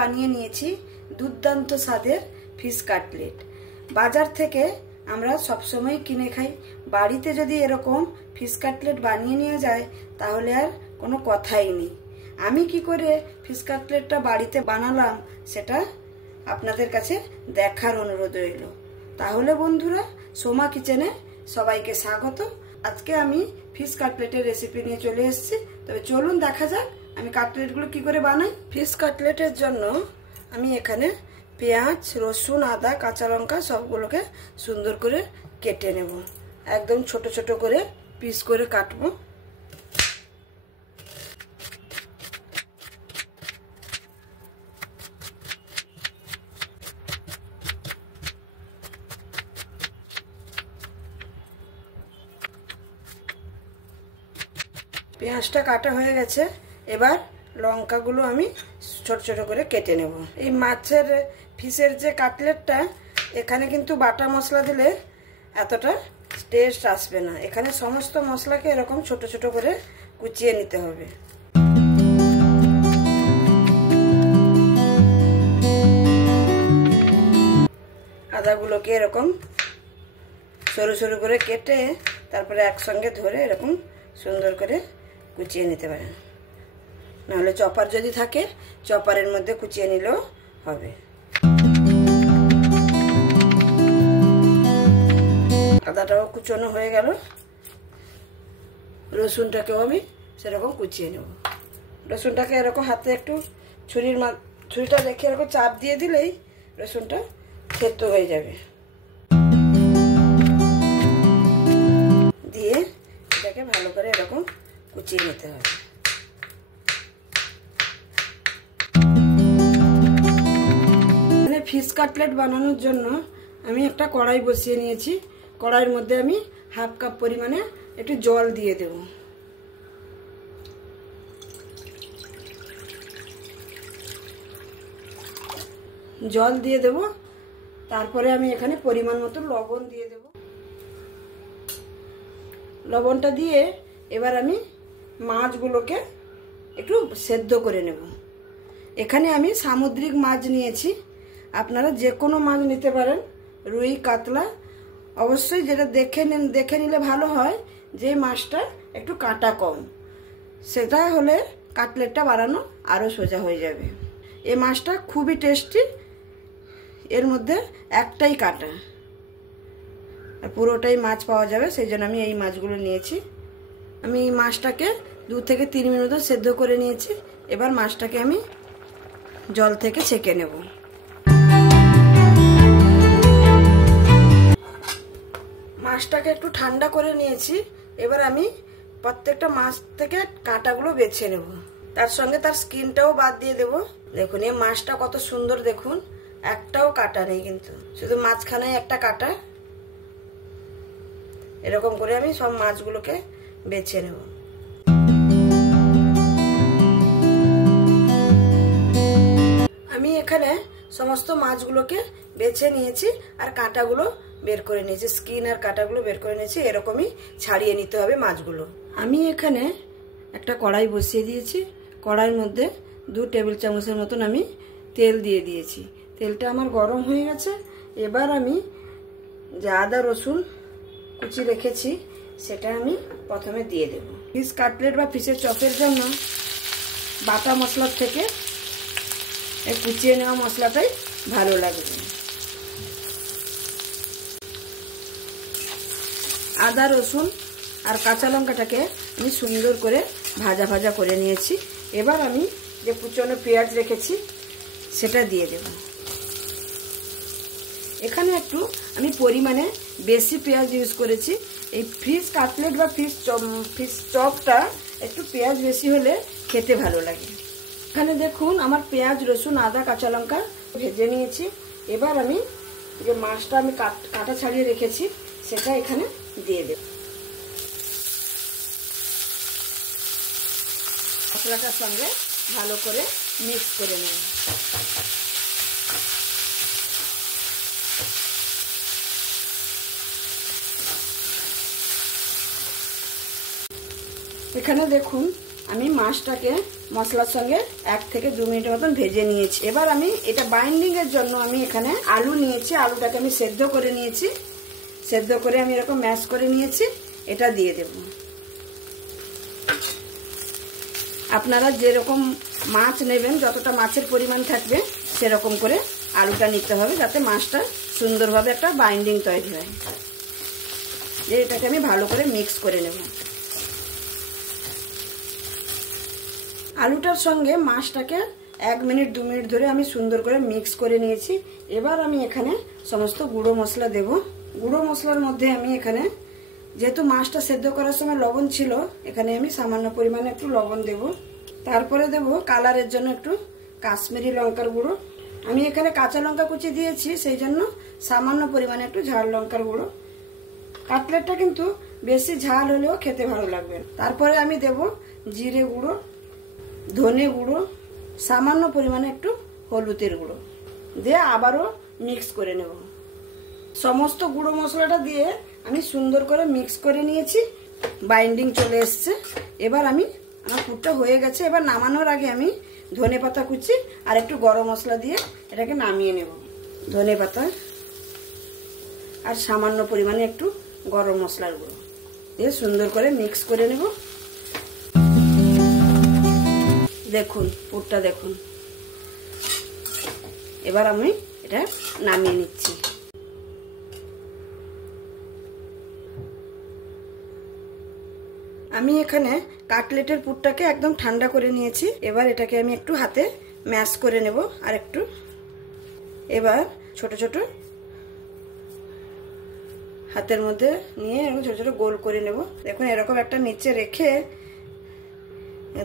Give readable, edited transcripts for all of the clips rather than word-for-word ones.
বানিয়ে নিয়েছি দুর্দান্ত স্বাদের ফিশ কাটলেট। বাজার থেকে আমরা সবসময় কিনে খাই, বাড়িতে যদি এরকম ফিশ কাটলেট বানিয়ে নিয়ে যায় তাহলে আর কোনো কথাই নেই। আমি কি করে ফিশ কাটলেটটা বাড়িতে বানালাম সেটা আপনাদের কাছে দেখার অনুরোধ রইল। তাহলে বন্ধুরা, সোমা কিচেনে সবাইকে স্বাগত। আজকে আমি ফিশ কাটলেটের রেসিপি নিয়ে চলে এসেছি। তবে চলুন দেখা যাক আমি কাটলেটগুলো কি করে বানাই। ফিশ কাটলেটের জন্য আমি এখানে পেঁয়াজ, রসুন, আদা, কাঁচা লঙ্কা সবগুলোকে সুন্দর করে কেটে নেব। একদম ছোট ছোট করে পিস করে কাটবো। পেঁয়াজটা কাটা হয়ে গেছে, এবার লঙ্কাগুলো আমি ছোট ছোট করে কেটে নেব। এই মাছের ফিশের যে কাটলেটটা, এখানে কিন্তু বাটা মশলা দিলে এতটা টেস্ট আসবে না। এখানে সমস্ত মশলাকে এরকম ছোট ছোট করে কুচিয়ে নিতে হবে। আদাগুলোকে এরকম সরু সরু করে কেটে তারপরে একসঙ্গে ধরে এরকম সুন্দর করে কুচিয়ে নিতে পারেন। নাহলে চপার যদি থাকে চপারের মধ্যে কুচিয়ে নিলেও হবে। আদাটাও কুচনো হয়ে গেল, রসুনটাকেও আমি সেরকম কুচিয়ে নেব। রসুনটাকে এরকম হাতে একটু ছুরিটা রেখে এরকম চাপ দিয়ে দিলেই রসুনটা সেদ্ধ হয়ে যাবে। দিয়ে এটাকে ভালো করে এরকম কুচিয়ে নিতে হবে। ফিশ কাটলেট বানানোর জন্য আমি একটা কড়াই বসিয়ে নিয়েছি। কড়াইয়ের মধ্যে আমি হাফ কাপ পরিমাণে একটু জল দিয়ে দেব। জল দিয়ে দেব, তারপরে আমি এখানে পরিমাণ মতো লবণ দিয়ে দেব। লবণটা দিয়ে এবার আমি মাছগুলোকে একটু সেদ্ধ করে নেব। এখানে আমি সামুদ্রিক মাছ নিয়েছি, আপনারা যে কোনো মাছ নিতে পারেন, রুই, কাতলা। অবশ্যই যেটা দেখে নিলে ভালো হয় যে মাছটা একটু কাঁটা কম, সেটা হলে কাটলেটটা বানানো আরও সোজা হয়ে যাবে। এই মাছটা খুবই টেস্টি, এর মধ্যে একটাই কাঁটা, পুরোটাই মাছ পাওয়া যাবে, সেই জন্য আমি এই মাছগুলো নিয়েছি। আমি এই মাছটাকে 2 থেকে 3 মিনিট সেদ্ধ করে নিয়েছি। এবার মাছটাকে আমি জল থেকে ছেঁকে নেব। মাছটাকে একটু ঠান্ডা করে নিয়েছি। এবার আমি প্রত্যেকটা মাছ থেকে কাঁটাগুলো বেছে নেব, তার সঙ্গে তার স্কিনটাও বাদ দিয়ে দেব। দেখুন এই মাছটা কত সুন্দর, দেখুন একটাও কাঁটা নেই, কিন্তু শুধু মাঝখানে একটা কাঁটা। এরকম করে আমি সব মাছগুলোকে বেছে নেব। আমি এখানে সমস্ত মাছগুলোকে বেছে নিয়েছি আর কাঁটাগুলো বের করে নিয়েছি, স্কিন আর কাঁটাগুলো বের করে নিয়েছি। এরকমই ছাড়িয়ে নিতে হবে মাছগুলো। আমি এখানে একটা কড়াই বসিয়ে দিয়েছি। কড়াইয়ের মধ্যে 2 টেবিল চামচের মতন আমি তেল দিয়ে দিয়েছি। তেলটা আমার গরম হয়ে গেছে। এবার আমি যে আদা রসুন কুচি রেখেছি সেটা আমি প্রথমে দিয়ে দেব। ফিশ কাটলেট বা ফিশের চপের জন্য বাটা মশলার থেকে এই কুচিয়ে নেওয়া মশলাটাই ভালো লাগবে। আদা রসুন আর কাঁচা লঙ্কাটাকে আমি সুন্দর করে ভাজা ভাজা করে নিয়েছি। এবার আমি যে কুচনো পেঁয়াজ রেখেছি সেটা দিয়ে দেব। এখানে একটু আমি পরিমাণে বেশি পেঁয়াজ ইউজ করেছি। এই ফিশ কাটলেট বা ফিশ চপটা একটু পেঁয়াজ বেশি হলে খেতে ভালো লাগে। এখানে দেখুন আমার পেঁয়াজ, রসুন, আদা, কাঁচা লঙ্কা ভেজে নিয়েছি। এবার আমি যে মাছটা আমি কাটা ছাড়িয়ে রেখেছি সেটা এখানে দিয়ে দেব। মশলাটার সঙ্গে ভালো করে মিক্স করে নেব। এখানে দেখুন আমি মাছটাকে মশলার সঙ্গে 1 থেকে 2 মিনিটের মতন ভেজে নিয়েছি। এবার আমি এটা বাইন্ডিং এর জন্য আমি এখানে আলু নিয়েছি, আলুটাকে আমি সেদ্ধ করে নিয়েছি, সেদ্ধ করে আমি এরকম ম্যাশ করে নিয়েছি, এটা দিয়ে দেব। আপনারা যেরকম মাছ নেবেন, যতটা মাছের পরিমাণ থাকবে সেরকম করে আলুটা নিতে হবে, যাতে মাছটা সুন্দরভাবে একটা বাইন্ডিং তৈরি হয়। এটাকে আমি ভালো করে মিক্স করে নেব। আলুটার সঙ্গে মাছটাকে 1 মিনিট 2 মিনিট ধরে আমি সুন্দর করে মিক্স করে নিয়েছি। এবার আমি এখানে সমস্ত গুঁড়ো মশলা দেব। গুঁড়ো মশলার মধ্যে আমি এখানে, যেহেতু মাছটা সেদ্ধ করার সময় লবণ ছিল, এখানে আমি সামান্য পরিমাণে একটু লবণ দেব। তারপরে দেব কালারের জন্য একটু কাশ্মীরি লঙ্কার গুঁড়ো। আমি এখানে কাঁচা লঙ্কা কুচি দিয়েছি, সেই জন্য সামান্য পরিমাণে একটু ঝাল লঙ্কার গুঁড়ো। কাটলেটটা কিন্তু বেশি ঝাল হলেও খেতে ভালো লাগবে। তারপরে আমি দেব জিরে গুঁড়ো, ধনে গুঁড়ো, সামান্য পরিমাণে একটু হলুদের গুঁড়ো দিয়ে আবারও মিক্স করে নেব। সমস্ত গুঁড়ো মশলাটা দিয়ে আমি সুন্দর করে মিক্স করে নিয়েছি, বাইন্ডিং চলে এসছে। এবার আমার পুরটা হয়ে গেছে। এবার নামানোর আগে আমি ধনে পাতা কুচি আর একটু গরম মশলা দিয়ে এটাকে নামিয়ে নেব। ধনে পাতা আর সামান্য পরিমাণে একটু গরম মশলার গুঁড়ো দিয়ে সুন্দর করে মিক্স করে নেব। দেখুন পুরটা দেখুন। এবার আমি এটা নামিয়ে নিচ্ছি। আমি এখানে কাটলেটের পুরটাকে একদম ঠান্ডা করে নিয়েছি। এবার এটাকে আমি একটু হাতে ম্যাশ করে নেব আর একটু। এবার ছোট ছোট হাতের মধ্যে নিয়ে এরকম ছোট ছোট গোল করে নেব। দেখুন এরকম একটা নিচে রেখে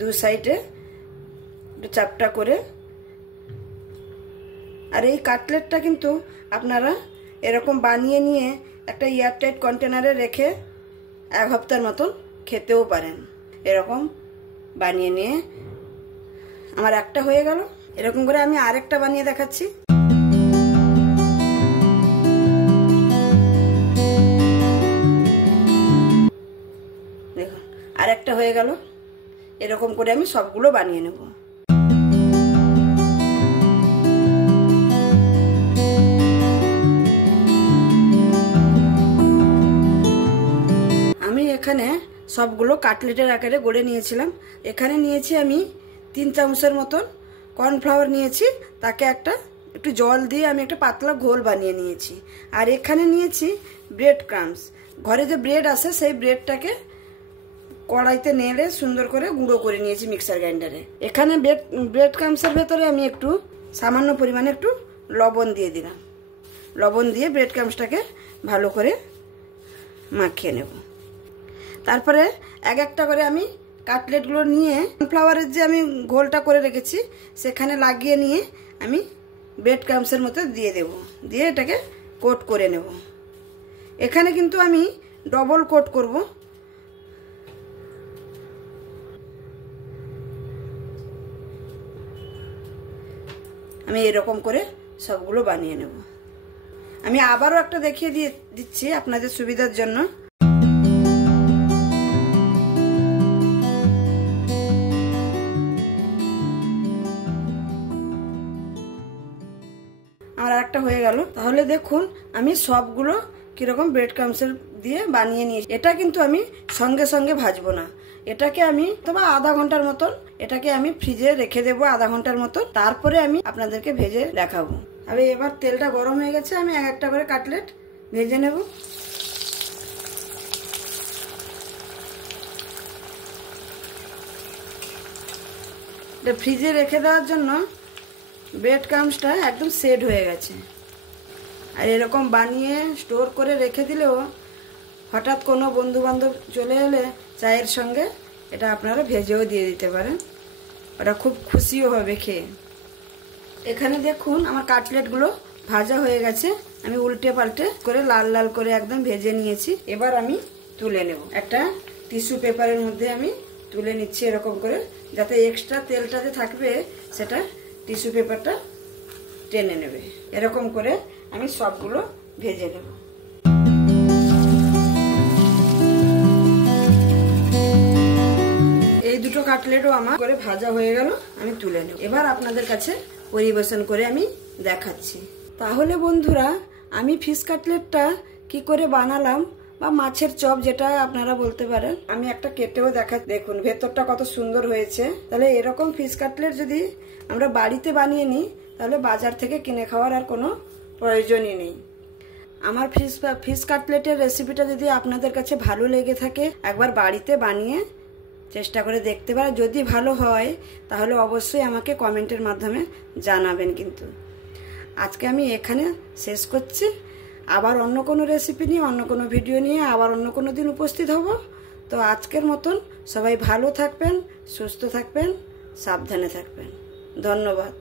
2 সাইডে একটু চাপটা করে। আর এই কাটলেটটা কিন্তু আপনারা এরকম বানিয়ে নিয়ে একটা এয়ারটাইট কন্টেনারে রেখে 1 সপ্তাহের মতন খেতেও পারেন। এরকম বানিয়ে নিয়ে আমার একটা হয়ে গেল। এরকম করে আমি আরেকটা বানিয়ে দেখাচ্ছি। দেখুন আরেকটা হয়ে গেল। এরকম করে আমি সবগুলো বানিয়ে নেব। আমি এখানে সবগুলো কাটলেটের আকারে গড়ে নিয়েছিলাম। এখানে নিয়েছি আমি 3 চামচের মতন কর্নফ্লাওয়ার নিয়েছি, তাকে একটু জল দিয়ে আমি একটা পাতলা ঘোল বানিয়ে নিয়েছি। আর এখানে নিয়েছি ব্রেড ক্রাম্বস। ঘরে যে ব্রেড আছে সেই ব্রেডটাকে কড়াইতে নেড়ে সুন্দর করে গুঁড়ো করে নিয়েছি মিক্সার গ্রাইন্ডারে। এখানে ব্রেড ক্রাম্বসের ভেতরে আমি একটু সামান্য পরিমাণে একটু লবণ দিয়ে দিলাম। লবণ দিয়ে ব্রেড ক্রাম্বসটাকে ভালো করে মাখিয়ে নেব। তারপরে একটা করে আমি কাটলেটগুলো নিয়ে কর্নফ্লাওয়ারের যে আমি ঘোলটা করে রেখেছি সেখানে লাগিয়ে নিয়ে আমি ব্রেড ক্রাম্বসের মতো দিয়ে দেব। দিয়ে এটাকে কোট করে নেব। এখানে কিন্তু আমি ডবল কোট করব। আমি এরকম করে সবগুলো বানিয়ে নেব। আমি আবারও একটা দেখিয়ে দিচ্ছি আপনাদের সুবিধার জন্য। আমার একটা হয়ে গেল। তাহলে দেখুন আমি সবগুলো কিরকম ব্রেড ক্রাম্বসের দিয়ে বানিয়ে নিয়েছি। এটা কিন্তু আমি সঙ্গে সঙ্গে ভাজবো না, এটাকে আমি অথবা আধা ঘন্টার মতন এটাকে আমি ফ্রিজে রেখে দেবো, আধা ঘন্টার মতন। তারপরে আমি আপনাদেরকে ভেজে দেখাবো। আমি এবার তেলটা গরম হয়ে গেছে, আমি একটা করে কাটলেট ভেজে নেব। এটা ফ্রিজে রেখে দেওয়ার জন্য ব্রেড ক্রাম্বসটা একদম সেট হয়ে গেছে। আর এরকম বানিয়ে স্টোর করে রেখে দিলেও হঠাৎ কোনো বন্ধু বান্ধব চলে এলে চায়ের সঙ্গে এটা আপনারা ভেজেও দিয়ে দিতে পারেন, ওরা খুব খুশিও হবে খেয়ে। এখানে দেখুন আমার কাটলেটগুলো ভাজা হয়ে গেছে। আমি উল্টে পাল্টে করে লাল লাল করে একদম ভেজে নিয়েছি। এবার আমি তুলে নেব। একটা টিস্যু পেপারের মধ্যে আমি তুলে নিচ্ছি এরকম করে, যাতে এক্সট্রা তেলটা যে থাকবে সেটা টিস্যু পেপারটা টেনে নেবে। এরকম করে আমি সবগুলো ভেজে নেব। এই দুটো কাটলেটও আমার করে ভাজা হয়ে গেল, আমি তুলে নেব। এবার আপনাদের কাছে পরিবেশন করে আমি দেখাচ্ছি। তাহলে বন্ধুরা, আমি ফিশ কাটলেটটা কি করে বানালাম, বা মাছের চপ যেটা আপনারা বলতে পারেন, আমি একটা কেটেও দেখুন ভেতরটা কত সুন্দর হয়েছে। তাহলে এরকম ফিশ কাটলেট যদি আমরা বাড়িতে বানিয়ে নিই, তাহলে বাজার থেকে কিনে খাওয়ার আর কোনো প্রয়োজনই নেই। আমার ফিশ কাটলেটের রেসিপিটা যদি আপনাদের কাছে ভালো লেগে থাকে, একবার বাড়িতে বানিয়ে চেষ্টা করে দেখতে পারেন। যদি ভালো হয় তাহলে অবশ্যই আমাকে কমেন্টের মাধ্যমে জানাবেন। কিন্তু আজকে আমি এখানে শেষ করছি। আবার অন্য কোনো রেসিপি নিয়ে, অন্য কোনো ভিডিও নিয়ে আবার অন্য কোনো দিন উপস্থিত হব। তো আজকের মতন সবাই ভালো থাকবেন, সুস্থ থাকবেন, সাবধানে থাকবেন। ধন্যবাদ।